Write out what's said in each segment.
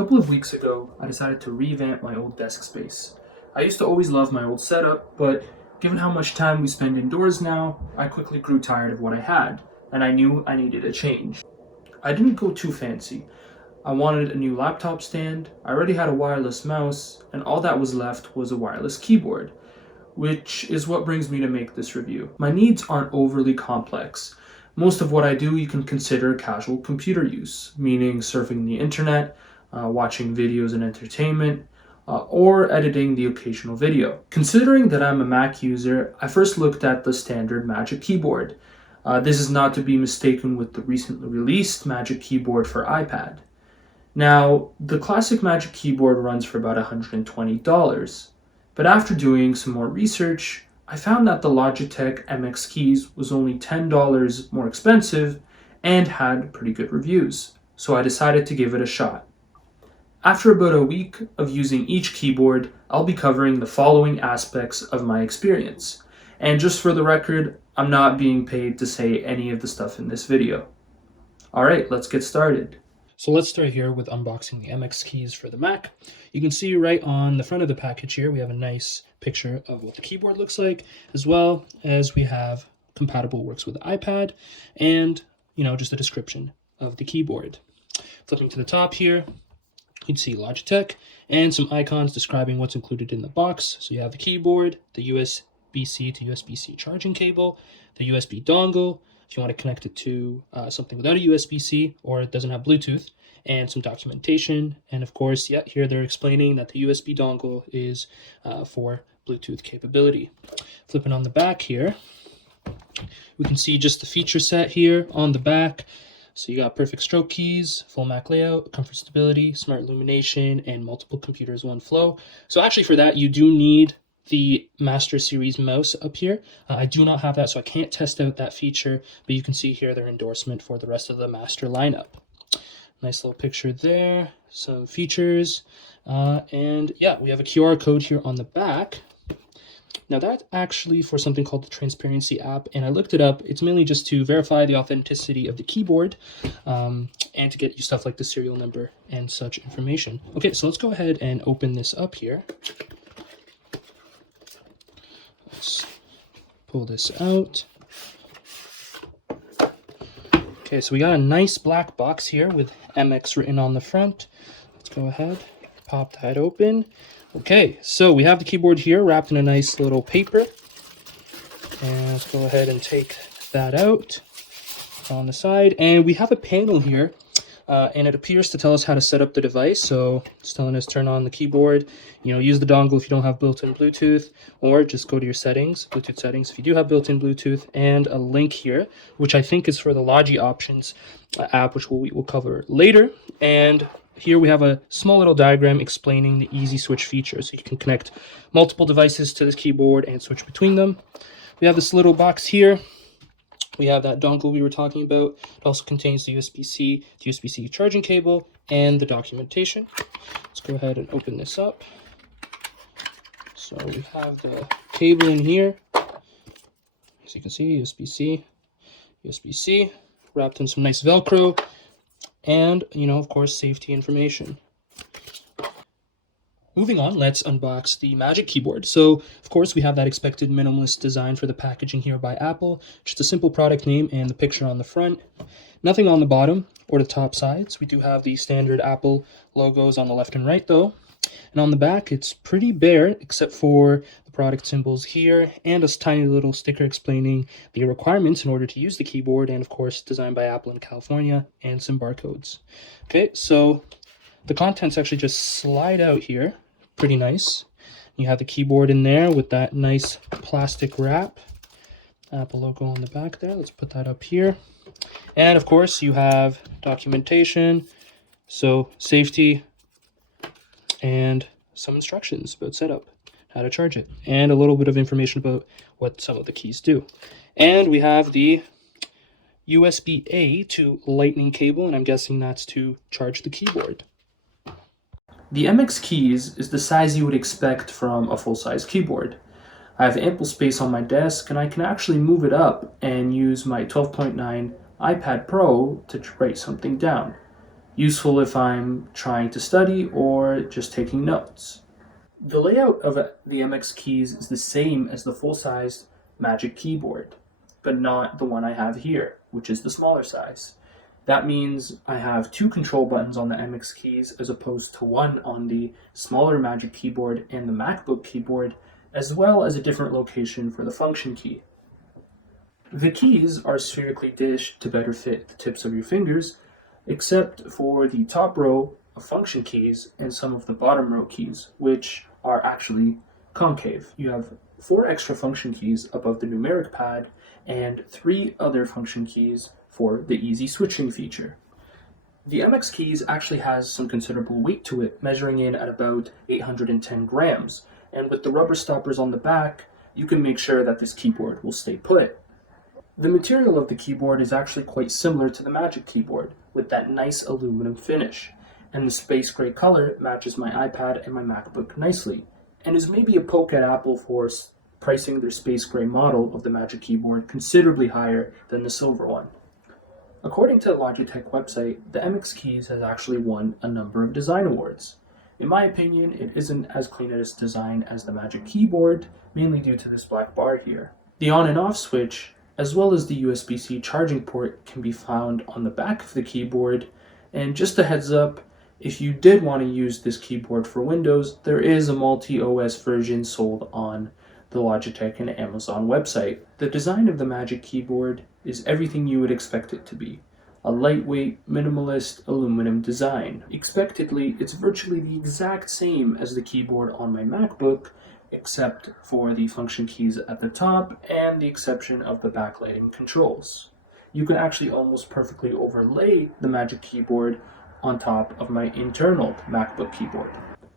couple of weeks ago, I decided to revamp my old desk space. I used to always love my old setup, but given how much time we spend indoors now, I quickly grew tired of what I had, and I knew I needed a change. I didn't go too fancy. I wanted a new laptop stand, I already had a wireless mouse, and all that was left was a wireless keyboard, which is what brings me to make this review. My needs aren't overly complex. Most of what I do you can consider casual computer use, meaning surfing the internet, watching videos and entertainment, or editing the occasional video. Considering that I'm a Mac user, I first looked at the standard Magic Keyboard. This is not to be mistaken with the recently released Magic Keyboard for iPad. Now, the classic Magic Keyboard runs for about $120, but after doing some more research, I found that the Logitech MX keys was only $10 more expensive and had pretty good reviews, so I decided to give it a shot. After about a week of using each keyboard, I'll be covering the following aspects of my experience. And just for the record, I'm not being paid to say any of the stuff in this video. Alright, let's get started. So let's start here with unboxing the MX keys for the Mac. You can see right on the front of the package here, we have a nice picture of what the keyboard looks like, as well as we have compatible works with the iPad and, just a description of the keyboard. Flipping to the top here, you'd see Logitech and some icons describing what's included in the box. So you have the keyboard, the USB-C to USB-C charging cable, the USB dongle, if you want to connect it to something without a USB-C or it doesn't have Bluetooth, and some documentation. And of course, here they're explaining that the USB dongle is for Bluetooth capability. Flipping on the back here, we can see just the feature set here on the back. So you got perfect stroke keys, full Mac layout, comfort stability, smart illumination, and multiple computers, one flow. So actually for that, you do need the Master Series mouse up here. I do not have that, so I can't test out that feature, but you can see here their endorsement for the rest of the Master lineup. Nice little picture there, some features, and yeah, we have a QR code here on the back. Now that's actually for something called the Transparency app, and I looked it up. It's mainly just to verify the authenticity of the keyboard and to get you stuff like the serial number and such information. Okay, so let's go ahead and open this up here. Let's pull this out. Okay, so we got a nice black box here with MX written on the front. Let's go ahead, pop that open. Okay, so we have the keyboard here wrapped in a nice little paper. And let's go ahead and take that out on the side. And we have a panel here, and it appears to tell us how to set up the device. So it's telling us turn on the keyboard, use the dongle if you don't have built-in Bluetooth, or just go to your settings, Bluetooth settings, if you do have built-in Bluetooth, and a link here, which I think is for the Logi Options app, which we'll cover later. And here we have a small little diagram explaining the easy switch feature. So you can connect multiple devices to this keyboard and switch between them. We have this little box here. We have that dongle we were talking about. It also contains the USB-C to USB-C charging cable and the documentation. Let's go ahead and open this up. So we have the cable in here. As you can see, USB-C, USB-C, wrapped in some nice Velcro. And, of course, safety information. Moving on, let's unbox the Magic Keyboard. So, of course, we have that expected minimalist design for the packaging here by Apple. Just a simple product name and the picture on the front. Nothing on the bottom or the top sides. We do have the standard Apple logos on the left and right, though. And on the back, it's pretty bare, except for the product symbols here, and a tiny little sticker explaining the requirements in order to use the keyboard, and of course, designed by Apple in California, and some barcodes. Okay, so the contents actually just slide out here. Pretty nice. You have the keyboard in there with that nice plastic wrap. Apple logo on the back there. Let's put that up here. And of course, you have documentation, so safety, and some instructions about setup, how to charge it, and a little bit of information about what some of the keys do. And we have the USB-A to Lightning cable, and I'm guessing that's to charge the keyboard. The MX keys is the size you would expect from a full-size keyboard. I have ample space on my desk, and I can actually move it up and use my 12.9 iPad Pro to write something down. useful if I'm trying to study or just taking notes. The layout of the MX keys is the same as the full-size Magic Keyboard, but not the one I have here, which is the smaller size. That means I have two control buttons on the MX keys as opposed to one on the smaller Magic Keyboard and the MacBook keyboard, as well as a different location for the function key. The keys are spherically dished to better fit the tips of your fingers, except for the top row of function keys and some of the bottom row keys, which are actually concave. You have 4 extra function keys above the numeric pad and 3 other function keys for the easy switching feature. The MX keys actually has some considerable weight to it, measuring in at about 810 grams, and with the rubber stoppers on the back, you can make sure that this keyboard will stay put. The material of the keyboard is actually quite similar to the Magic Keyboard, with that nice aluminum finish, and the space gray color matches my iPad and my MacBook nicely, and is maybe a poke at Apple for pricing their space gray model of the Magic Keyboard considerably higher than the silver one. According to the Logitech website, the MX keys has actually won a number of design awards. In my opinion, it isn't as clean as design as the Magic Keyboard, mainly due to this black bar here. The on and off switch, as well as the USB-C charging port, can be found on the back of the keyboard, and just a heads up, if you did want to use this keyboard for Windows, there is a multi-OS version sold on the Logitech and Amazon website. The design of the Magic Keyboard is everything you would expect it to be. A lightweight, minimalist aluminum design. Expectedly, it's virtually the exact same as the keyboard on my MacBook, except for the function keys at the top and the exception of the backlighting controls. You can actually almost perfectly overlay the Magic Keyboard on top of my internal MacBook keyboard.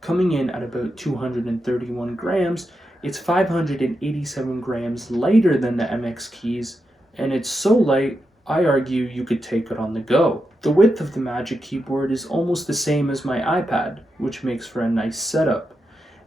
Coming in at about 231 grams, it's 587 grams lighter than the MX keys, and it's so light, I argue you could take it on the go. The width of the Magic Keyboard is almost the same as my iPad, which makes for a nice setup.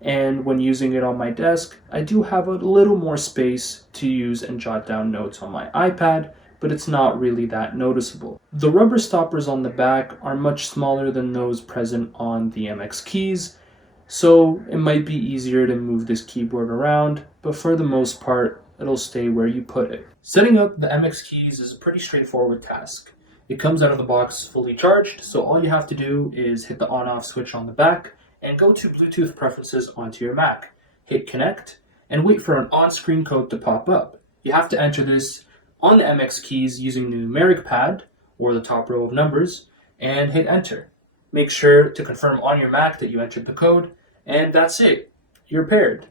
And when using it on my desk, I do have a little more space to use and jot down notes on my iPad, but it's not really that noticeable. The rubber stoppers on the back are much smaller than those present on the MX keys, so it might be easier to move this keyboard around, but for the most part, it'll stay where you put it. Setting up the MX keys is a pretty straightforward task. It comes out of the box fully charged, so all you have to do is hit the on-off switch on the back and go to Bluetooth preferences onto your Mac. Hit connect and wait for an on-screen code to pop up. You have to enter this on the MX keys using the numeric pad or the top row of numbers and hit enter. Make sure to confirm on your Mac that you entered the code, and that's it. You're paired.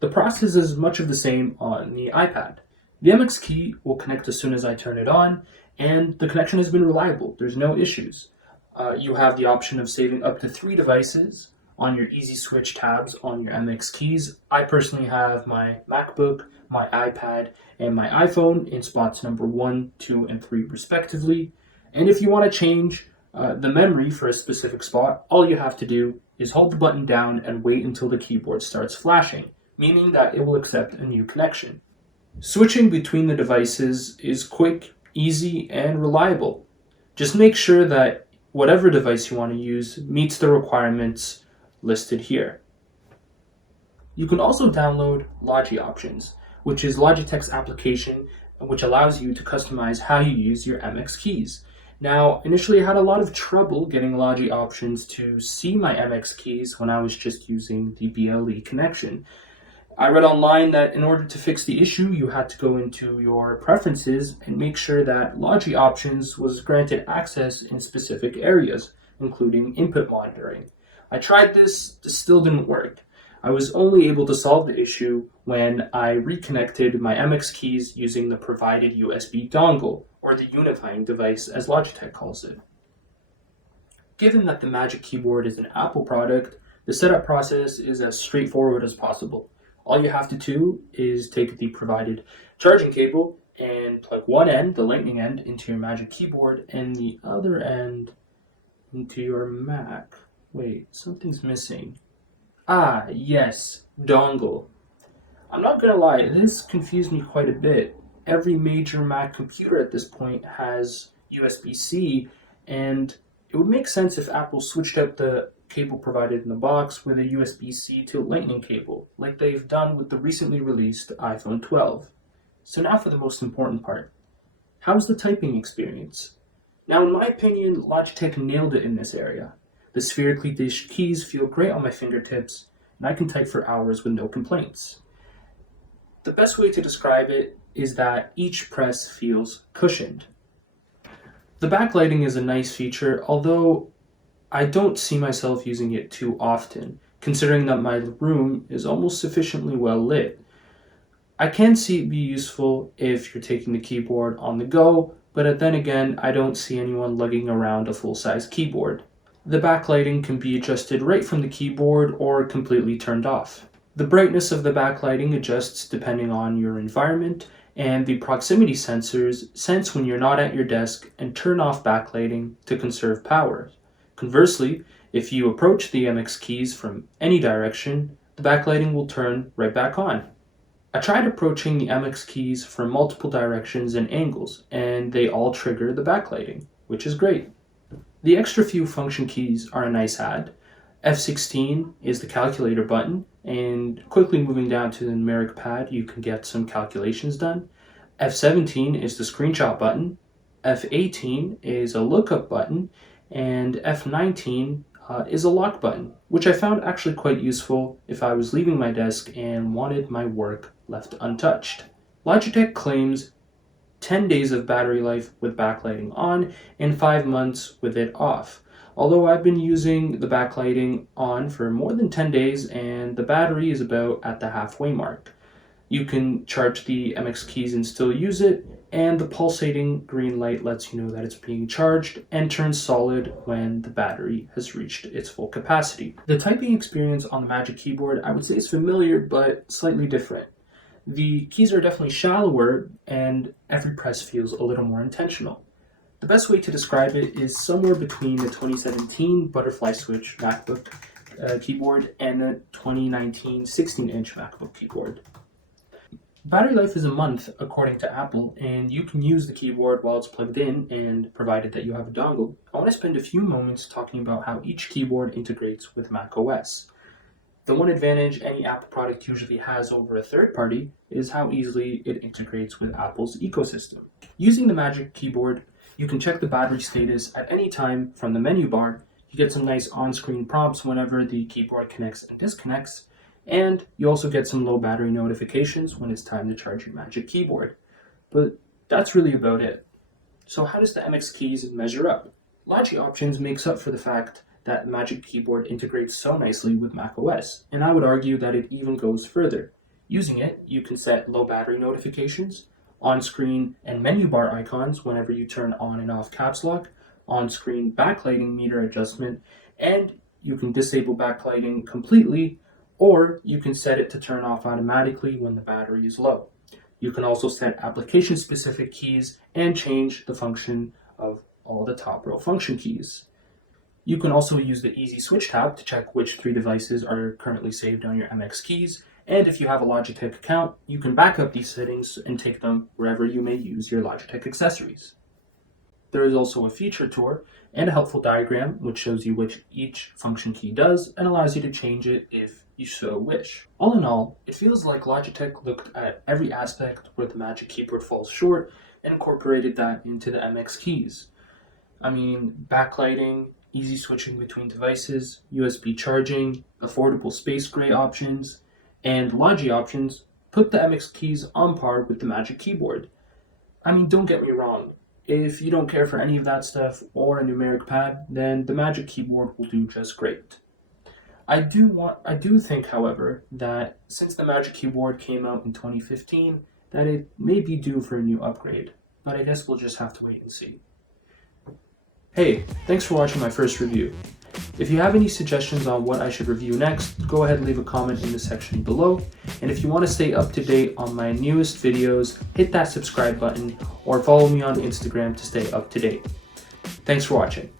The process is much of the same on the iPad. The MX key will connect as soon as I turn it on, and the connection has been reliable. There's no issues. You have the option of saving up to 3 devices on your easy switch tabs on your MX keys. I personally have my MacBook, my iPad, and my iPhone in spots number 1, 2, and 3 respectively. And if you want to change the memory for a specific spot, all you have to do is hold the button down and wait until the keyboard starts flashing, meaning that it will accept a new connection. Switching between the devices is quick, easy, and reliable. Just make sure that whatever device you want to use meets the requirements listed here. You can also download Logi Options, which is Logitech's application which allows you to customize how you use your MX keys. Now, initially I had a lot of trouble getting Logi Options to see my MX keys when I was just using the BLE connection. I read online that in order to fix the issue, you had to go into your preferences and make sure that Logi Options was granted access in specific areas, including input monitoring. I tried this still didn't work. I was only able to solve the issue when I reconnected my MX keys using the provided USB dongle, or the unifying device as Logitech calls it. Given that the Magic Keyboard is an Apple product, the setup process is as straightforward as possible. All you have to do is take the provided charging cable and plug one end, the lightning end, into your Magic Keyboard and the other end into your Mac. Wait, something's missing. Ah, yes, dongle. I'm not gonna lie, this confused me quite a bit. Every major Mac computer at this point has USB-C, and it would make sense if Apple switched out the cable provided in the box with a USB-C to Lightning cable, like they've done with the recently released iPhone 12. So now for the most important part. How's the typing experience? Now, in my opinion, Logitech nailed it in this area. The spherically dished keys feel great on my fingertips, and I can type for hours with no complaints. The best way to describe it is that each press feels cushioned. The backlighting is a nice feature, although I don't see myself using it too often, considering that my room is almost sufficiently well lit. I can see it be useful if you're taking the keyboard on the go, but then again, I don't see anyone lugging around a full-size keyboard. The backlighting can be adjusted right from the keyboard or completely turned off. The brightness of the backlighting adjusts depending on your environment, and the proximity sensors sense when you're not at your desk and turn off backlighting to conserve power. Conversely, if you approach the MX keys from any direction, the backlighting will turn right back on. I tried approaching the MX keys from multiple directions and angles, and they all trigger the backlighting, which is great. The extra few function keys are a nice add. F16 is the calculator button, and quickly moving down to the numeric pad, you can get some calculations done. F17 is the screenshot button. F18 is a lookup button, and F19 is a lock button, which I found actually quite useful if I was leaving my desk and wanted my work left untouched. Logitech claims 10 days of battery life with backlighting on and 5 months with it off. Although I've been using the backlighting on for more than 10 days and the battery is about at the halfway mark. You can charge the MX keys and still use it, and the pulsating green light lets you know that it's being charged and turns solid when the battery has reached its full capacity. The typing experience on the Magic Keyboard, I would say, is familiar but slightly different. The keys are definitely shallower and every press feels a little more intentional. The best way to describe it is somewhere between the 2017 Butterfly Switch MacBook keyboard and the 2019 16-inch MacBook keyboard. Battery life is a month according to Apple, and you can use the keyboard while it's plugged in and provided that you have a dongle. I want to spend a few moments talking about how each keyboard integrates with macOS. The one advantage any Apple product usually has over a third party is how easily it integrates with Apple's ecosystem. Using the Magic Keyboard, you can check the battery status at any time from the menu bar. You get some nice on-screen prompts whenever the keyboard connects and disconnects, and you also get some low battery notifications when it's time to charge your Magic Keyboard. But that's really about it. So how does the MX keys measure up? Logi Options makes up for the fact that Magic Keyboard integrates so nicely with macOS, and I would argue that it even goes further. Using it, you can set low battery notifications, on-screen and menu bar icons whenever you turn on and off caps lock, on-screen backlighting meter adjustment, and you can disable backlighting completely, or you can set it to turn off automatically when the battery is low. You can also set application-specific keys and change the function of all the top row function keys. You can also use the Easy Switch tab to check which 3 devices are currently saved on your MX keys, and if you have a Logitech account, you can back up these settings and take them wherever you may use your Logitech accessories. There is also a feature tour and a helpful diagram which shows you which each function key does and allows you to change it if you so wish. All in all, it feels like Logitech looked at every aspect where the Magic Keyboard falls short and incorporated that into the MX keys. I mean, backlighting, easy switching between devices, USB charging, affordable space gray options, and Logi Options put the MX keys on par with the Magic Keyboard. I mean, don't get me wrong. If you don't care for any of that stuff or a numeric pad, then the Magic Keyboard will do just great. I do think, however, that since the Magic Keyboard came out in 2015, that it may be due for a new upgrade, but I guess we'll just have to wait and see. Hey, thanks for watching my first review. If you have any suggestions on what I should review next, go ahead and leave a comment in the section below. And if you want to stay up to date on my newest videos, hit that subscribe button or follow me on Instagram to stay up to date. Thanks for watching.